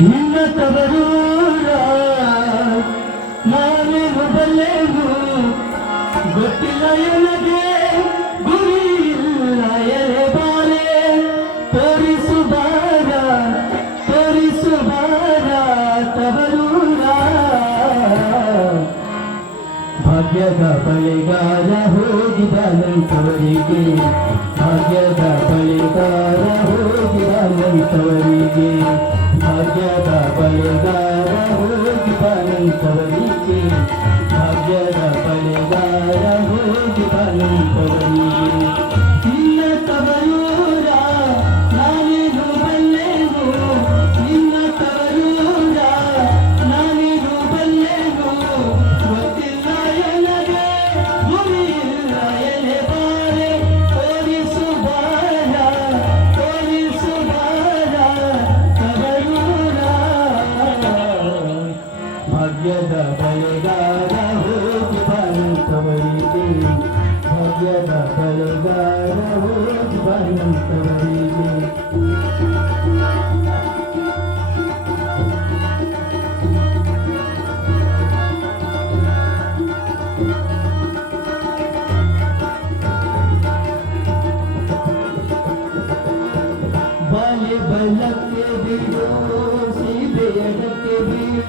ನಿನ್ನ ತವರೂರ ನಾನೇನು ಬಲ್ಲೆನು ಗೊತ್ತಿಲ್ಲ ಎನಗೆ, ಗುರಿ ಇಲ್ಲ ಎಲೆ ಬಾರೆ. ತೋರಿಸು ಬಾರ ತೋರಿಸು ಬಾರ ತವರೂರ ಭಾಗ್ಯದ ಬಳಿಗಾರ ಹೋಗಿದ ನಂತವರಿಗೆ बन पवनी के भाग्य पड़ेगा होगी बन पवनी।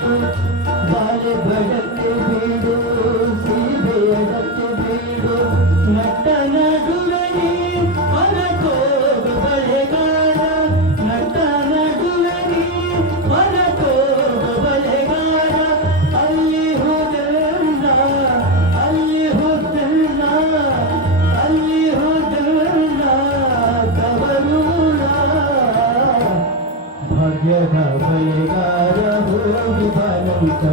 बाल भगत भी Thank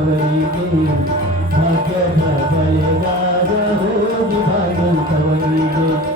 you.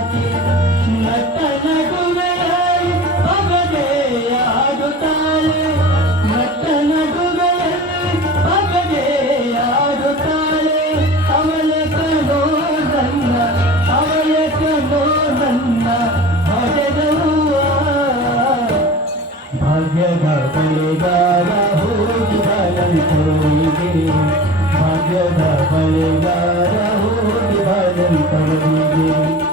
del Paraguay.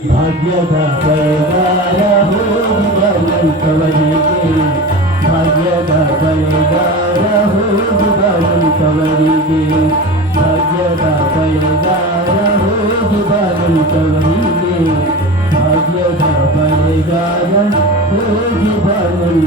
भाग्यद बलदार हो बलम कवरी के। भाग्यद हो बलम कवरी के। भाग्यद बलदार हो बलम कवरी के। भाग्यद बलदार हो बलम